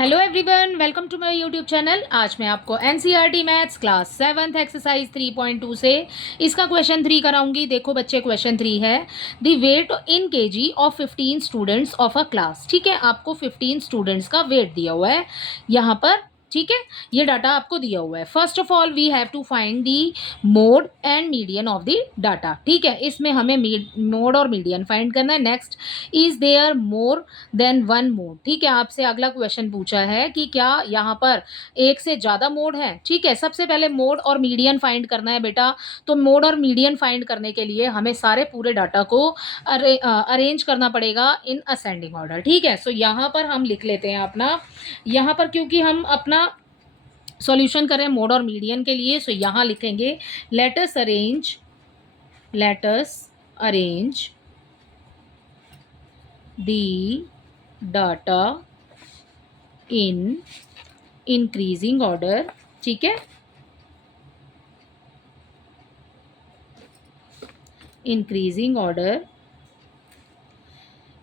Hello everyone, welcome to my YouTube channel. आज मैं आपको NCERT maths class 7th exercise 3.2 से इसका क्वेश्चन 3 कराऊंगी। देखो बच्चे, क्वेश्चन 3 है the weight in kg of 15 students of a class. ठीक है, आपको 15 स्टूडेंट्स का वेट दिया हुआ है यहाँ पर। ठीक है, ये डाटा आपको दिया हुआ है। First of all we have to find the mode and median of the data. ठीक है, इसमें हमें मोड और मीडियन फाइंड करना है। Next, is there more than one mode. ठीक है, आपसे अगला क्वेश्चन पूछा है कि क्या यहाँ पर एक से ज़्यादा मोड है। ठीक है, सबसे पहले मोड और मीडियन फाइंड करना है बेटा। तो मोड और मीडियन फाइंड करने के लिए हमें सारे पूरे डाटा को अरेंज करना पड़ेगा इन असेंडिंग ऑर्डर। ठीक है, सो यहाँ पर हम लिख लेते हैं अपना, यहाँ पर क्योंकि हम अपना सॉल्यूशन करें मोड और मीडियन के लिए, सो यहाँ लिखेंगे let's arrange the data in increasing order. ठीक है, इंक्रीजिंग ऑर्डर।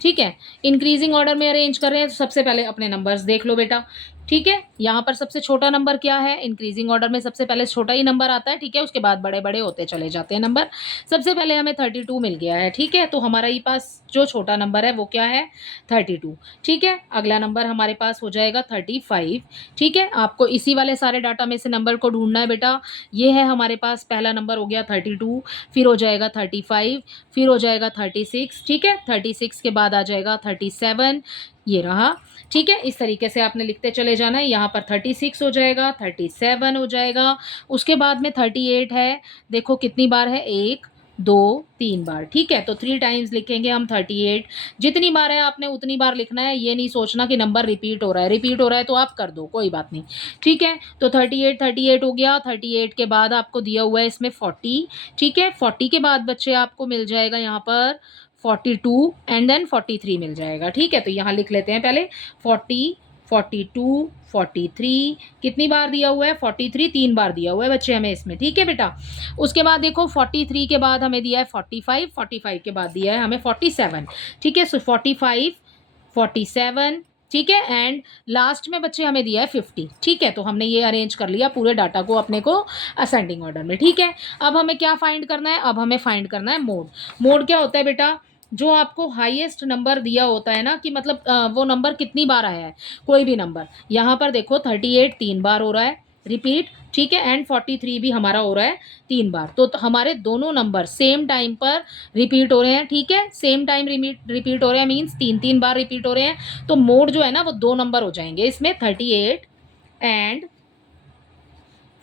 ठीक है, इंक्रीजिंग ऑर्डर में अरेंज कर रहे हैं तो सबसे पहले अपने नंबर्स देख लो बेटा। ठीक है, यहाँ पर सबसे छोटा नंबर क्या है, इंक्रीजिंग ऑर्डर में सबसे पहले छोटा ही नंबर आता है। ठीक है, उसके बाद बड़े बड़े होते चले जाते हैं नंबर। सबसे पहले हमें 32 मिल गया है। ठीक है, तो हमारा ये पास जो छोटा नंबर है वो क्या है, 32। ठीक है, अगला नंबर हमारे पास हो जाएगा 35। ठीक है, आपको इसी वाले सारे डाटा में से नंबर को ढूंढना है बेटा। ये है हमारे पास पहला नंबर हो गया 32, फिर हो जाएगा 35, फिर हो जाएगा 36। ठीक है, 36 के बाद आ जाएगा 37, ये रहा। ठीक है, इस तरीके से आपने लिखते चले जाना है। यहाँ पर 36 हो जाएगा, 37 हो जाएगा, उसके बाद में 38 है। देखो कितनी बार है, 1 2 3 बार। ठीक है, तो 3 टाइम्स लिखेंगे हम 38। जितनी बार है आपने उतनी बार लिखना है, ये नहीं सोचना कि नंबर रिपीट हो रहा है। रिपीट हो रहा है तो आप कर दो, कोई बात नहीं। ठीक है, तो 38 हो गया। 38 के बाद आपको दिया हुआ है इसमें 40। ठीक है, 40 के बाद बच्चे आपको मिल जाएगा यहाँ पर 42 एंड देन 43 मिल जाएगा। ठीक है, तो यहाँ लिख लेते हैं पहले 40 42 43। कितनी बार दिया हुआ है, 43 3 बार दिया हुआ है बच्चे हमें इसमें। ठीक है बेटा, उसके बाद देखो 43 के बाद हमें दिया है 45, 45 के बाद दिया है हमें 47। ठीक है, सो 45 47। ठीक है, एंड लास्ट में बच्चे हमें दिया है 50। ठीक है, तो हमने ये अरेंज कर लिया पूरे डाटा को अपने को असेंडिंग ऑर्डर में। ठीक है, अब हमें क्या फाइंड करना है, अब हमें फाइंड करना है मोड। मोड क्या होता है बेटा, जो आपको हाईएस्ट नंबर दिया होता है ना, कि मतलब वो नंबर कितनी बार आया है, कोई भी नंबर। यहाँ पर देखो 38 3 बार हो रहा है रिपीट। ठीक है, एंड 43 भी हमारा हो रहा है 3 बार। तो हमारे दोनों नंबर सेम टाइम पर रिपीट हो रहे हैं। ठीक है, सेम टाइम रिपीट हो रहे हैं, मीन्स 3 बार रिपीट हो रहे हैं। तो मोड जो है ना वो 2 नंबर हो जाएंगे इसमें, 38 एंड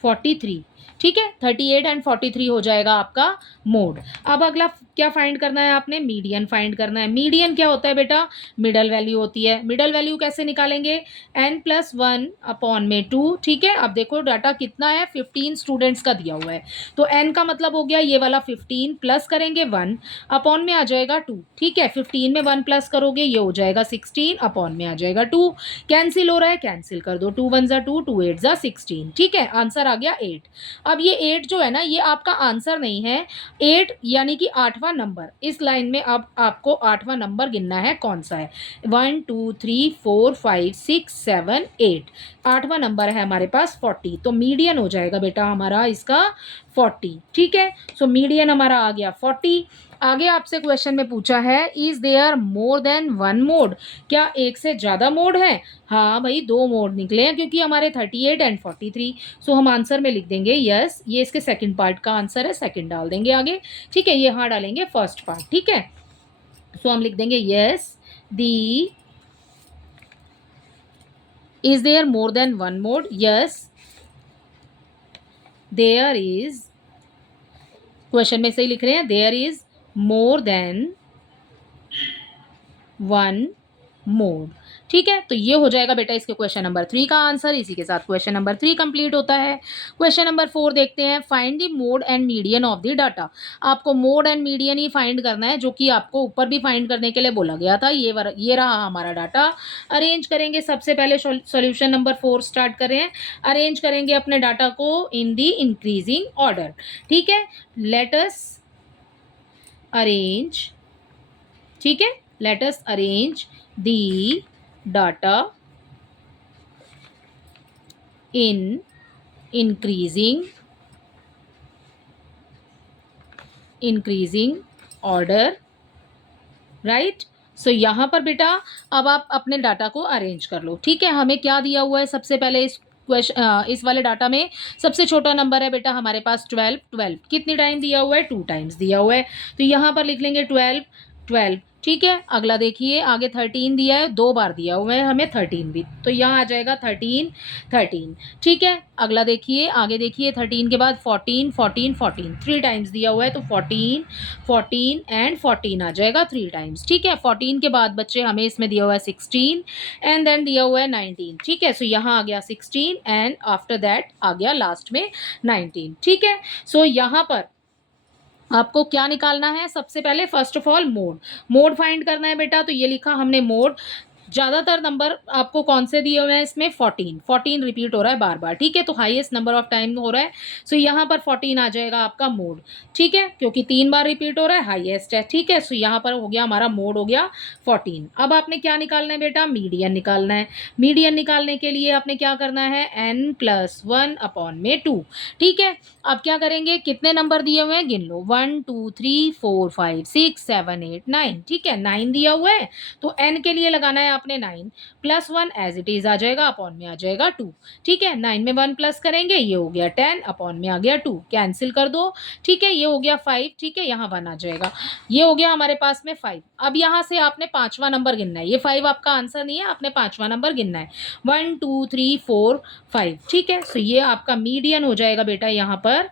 43। ठीक है, 38 एंड 43 हो जाएगा आपका मोड। अब अगला क्या फाइंड करना है आपने, मीडियन फाइंड करना है। मीडियन क्या होता है बेटा, मिडल वैल्यू होती है। मिडल वैल्यू कैसे निकालेंगे, n+1 अपॉन में 2। ठीक है, अब देखो डाटा कितना है, 15 स्टूडेंट्स का दिया हुआ है। तो n का मतलब हो गया ये वाला 15, प्लस करेंगे 1 अपॉन में आ जाएगा 2। ठीक है, 15 में 1 प्लस करोगे ये हो जाएगा 16 अपॉन में आ जाएगा 2। कैंसिल हो रहा है, कैंसिल कर दो, 2 1 2, 2 8 16। ठीक है, आंसर आ गया 8। अब ये 8 जो है ना ये आपका आंसर नहीं है। 8 यानी कि 8वां नंबर इस लाइन में। अब आपको 8वां नंबर गिनना है, कौन सा है, 1 2 3 4 5 6 7 8। 8वां नंबर है हमारे पास 40। तो मीडियन हो जाएगा बेटा हमारा इसका 40। ठीक है, सो मीडियन हमारा आ गया 40। आगे आपसे क्वेश्चन में पूछा है is there more than one mode, क्या एक से ज़्यादा मोड है। हाँ भाई, 2 मोड निकले हैं क्योंकि हमारे 38 एंड 43। सो हम आंसर में लिख देंगे यस, ये इसके सेकंड पार्ट का आंसर है, सेकंड डाल देंगे आगे। ठीक है, ये हाँ डालेंगे फर्स्ट पार्ट। ठीक है, सो हम लिख देंगे yes the is there more than one mode, yes there is, question में सही लिख रहे हैं, there is more than one mode. ठीक है, तो ये हो जाएगा बेटा इसके क्वेश्चन नंबर 3 का आंसर। इसी के साथ क्वेश्चन नंबर 3 कंप्लीट होता है। क्वेश्चन नंबर 4 देखते हैं, find the mode and median of the data. आपको मोड एंड मीडियन ही फाइंड करना है, जो कि आपको ऊपर भी फाइंड करने के लिए बोला गया था। ये रहा हमारा डाटा। अरेंज करेंगे, सबसे पहले सोल्यूशन नंबर 4 स्टार्ट करें। अरेंज करेंगे अपने डाटा को इन दी इंक्रीजिंग ऑर्डर। ठीक है, लेट अस अरेंज, ठीक है, let us arrange the data in increasing order, right. So यहाँ पर बेटा अब आप अपने डाटा को अरेंज कर लो, ठीक है। हमें क्या दिया हुआ है सबसे पहले इस वाले डाटा में सबसे छोटा नंबर है बेटा हमारे पास 12। 12 कितनी टाइम दिया हुआ है, 2 टाइम्स दिया हुआ है, तो यहाँ पर लिख लेंगे 12 12, ठीक है। अगला देखिए आगे 13 दिया है, 2 बार दिया हुआ है हमें 13 भी, तो यहाँ आ जाएगा 13 13, ठीक है। अगला देखिए आगे देखिए 13 के बाद 14 14 14, 3 टाइम्स दिया हुआ है, तो 14 14 एंड 14 आ जाएगा 3 टाइम्स, ठीक है। 14 के बाद बच्चे हमें इसमें दिया हुआ है 16 एंड देन दिया हुआ है 19, ठीक है। सो यहाँ आ गया 16 एंड आफ्टर दैट आ गया लास्ट में 19, ठीक है। सो यहाँ पर आपको क्या निकालना है, सबसे पहले first of all mode find करना है बेटा। तो ये लिखा हमने मोड, ज़्यादातर नंबर आपको कौन से दिए हुए हैं इसमें, 14 14 रिपीट हो रहा है बार बार, ठीक है। तो हाईएस्ट नंबर ऑफ टाइम हो रहा है, सो यहाँ पर 14 आ जाएगा आपका मोड, ठीक है, क्योंकि 3 बार रिपीट हो रहा है, हाईएस्ट है, ठीक है। सो यहाँ पर हो गया हमारा मोड हो गया 14। अब आपने क्या निकालना है बेटा, मीडियन निकालना है। मीडियन निकालने के लिए आपने क्या करना है, n+1/2, ठीक है। अब क्या करेंगे, कितने नंबर दिए हुए हैं गिन लो, 1 2 3 4 5 6 7 8 9, ठीक है। 9 दिया हुआ है, तो n के लिए लगाना है आपने 9 +1 एज इट इज आ जाएगा, अपॉन में आ जाएगा 2, ठीक है। 9 में 1 प्लस करेंगे, ये हो गया 10, अपॉन में आ गया 2, कैंसिल कर दो, ठीक है। ये हो गया 5, ठीक है, यहाँ 1 आ जाएगा, ये हो गया हमारे पास में 5। अब यहाँ से आपने 5वां नंबर गिनना है, ये 5 आपका आंसर नहीं है, आपने 5वां नंबर गिनना है, 1 2 3 4 5, ठीक है। सो ये आपका मीडियन हो जाएगा बेटा यहाँ पर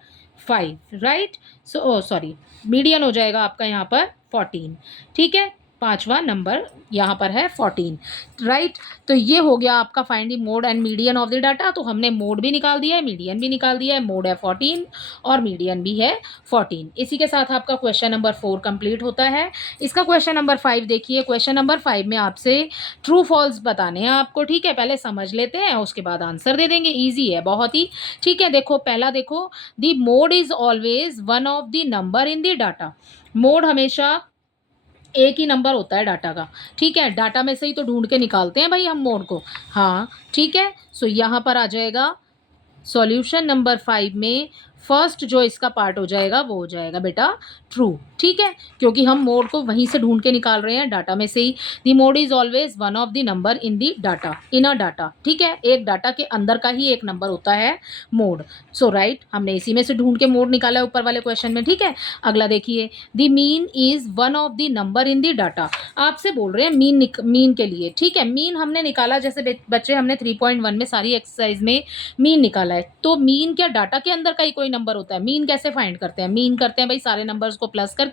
5, राइट। सो सॉरी, मीडियन हो जाएगा आपका यहाँ पर 14, ठीक है। 5वां नंबर यहाँ पर है 14, राइट। तो ये हो गया आपका find the mode and median of the data. तो हमने मोड भी निकाल दिया है, मीडियन भी निकाल दिया है, मोड है 14 और मीडियन भी है 14। इसी के साथ आपका क्वेश्चन नंबर 4 कंप्लीट होता है। इसका क्वेश्चन नंबर 5 देखिए, क्वेश्चन नंबर 5 में आपसे ट्रू फॉल्स बताने हैं आपको, ठीक है। पहले समझ लेते हैं, उसके बाद आंसर दे देंगे, ईजी है बहुत ही, ठीक है। देखो पहला देखो, the mode is always one of the number in the data. Mode हमेशा एक ही नंबर होता है डाटा का, ठीक है। डाटा में से ही तो ढूंढ के निकालते हैं भाई हम मोड को, हाँ, ठीक है। सो यहाँ पर आ जाएगा सॉल्यूशन नंबर 5 में फर्स्ट जो इसका पार्ट हो जाएगा वो हो जाएगा बेटा ट्रू, ठीक है, क्योंकि हम मोड को वहीं से ढूंढ के निकाल रहे हैं, डाटा में से ही। The mode is always one of the number in the data, in a data, ठीक है। एक डाटा के अंदर का ही एक नंबर होता है मोड। सो राइट, हमने इसी में से ढूंढ के मोड निकाला है ऊपर वाले क्वेश्चन में, ठीक है। अगला देखिए, the mean is one of the number in the data. आपसे बोल रहे हैं मीन के लिए, ठीक है। मीन हमने निकाला, जैसे बच्चे हमने 3.1 में सारी एक्सरसाइज में मीन निकाला है, तो मीन क्या डाटा के अंदर का ही कोई नंबर होता है। मीन कैसे फाइंड करते हैं, मीन करते हैं भाई सारे नंबर्स को प्लस करके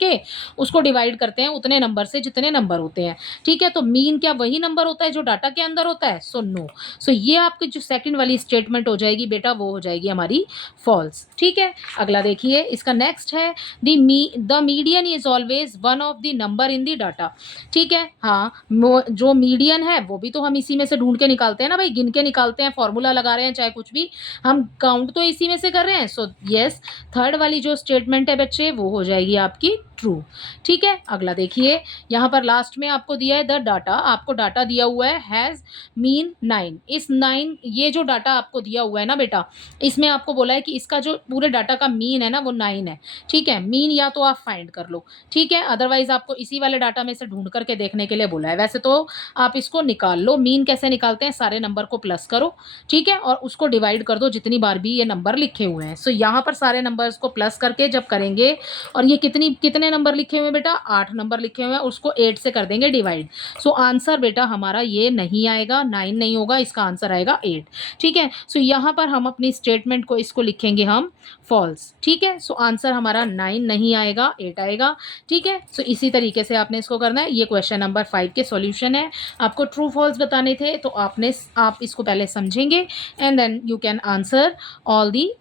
उसको डिवाइड करते हैं उतने नंबर से जितने नंबर होते हैं, ठीक है। तो मीन क्या वही नंबर होता है जो डाटा के अंदर होता है, सो नो। सो ये आपकी जो सेकंड वाली स्टेटमेंट हो जाएगी बेटा, वो हो जाएगी हमारी फॉल्स, ठीक है। अगला देखिए, इसका नेक्स्ट है the median is always one of the number in the data, ठीक है। हाँ, जो मीडियन है वो भी तो हम इसी में से ढूंढ के निकालते हैं ना भाई, गिन के निकालते हैं, फॉर्मूला लगा रहे हैं चाहे कुछ भी, हम काउंट तो इसी में से कर रहे हैं। सो यस, थर्ड वाली जो स्टेटमेंट है बच्चे वो हो जाएगी आपकी ट्रू, ठीक है। अगला देखिए, यहाँ पर लास्ट में आपको दिया है द डाटा, आपको डाटा दिया हुआ है हैज़ मीन 9। इस 9, ये जो डाटा आपको दिया हुआ है ना बेटा, इसमें आपको बोला है कि इसका जो पूरे डाटा का मीन है ना वो 9 है, ठीक है। मीन या तो आप फाइंड कर लो, ठीक है, अदरवाइज आपको इसी वाले डाटा में से ढूंढ करके देखने के लिए बोला है। वैसे तो आप इसको निकाल लो, मीन कैसे निकालते हैं, सारे नंबर को प्लस करो, ठीक है, और उसको डिवाइड कर दो जितनी बार भी ये नंबर लिखे हुए हैं। सो यहाँ पर सारे नंबर्स को प्लस करके जब करेंगे, और ये कितने नंबर लिखे हुए हैं बेटा, 8 नंबर लिखे हुए हैं, उसको 8 से कर देंगे डिवाइड। सो आंसर बेटा हमारा ये नहीं आएगा, 9 नहीं होगा, इसका आंसर आएगा 8, ठीक है। सो यहाँ पर हम अपनी स्टेटमेंट को इसको लिखेंगे हम फॉल्स, ठीक है। सो आंसर हमारा 9 नहीं आएगा, 8 आएगा, ठीक है। सो इसी तरीके से आपने इसको करना है। ये क्वेश्चन नंबर 5 के सॉल्यूशन है। आपको ट्रू फॉल्स बताने थे, तो आप इसको पहले समझेंगे and then you can answer all the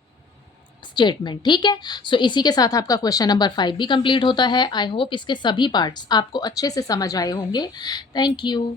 statement, ठीक है। सो इसी के साथ आपका क्वेश्चन नंबर 5 भी कंप्लीट होता है। आई होप इसके सभी पार्ट्स आपको अच्छे से समझ आए होंगे। Thank you.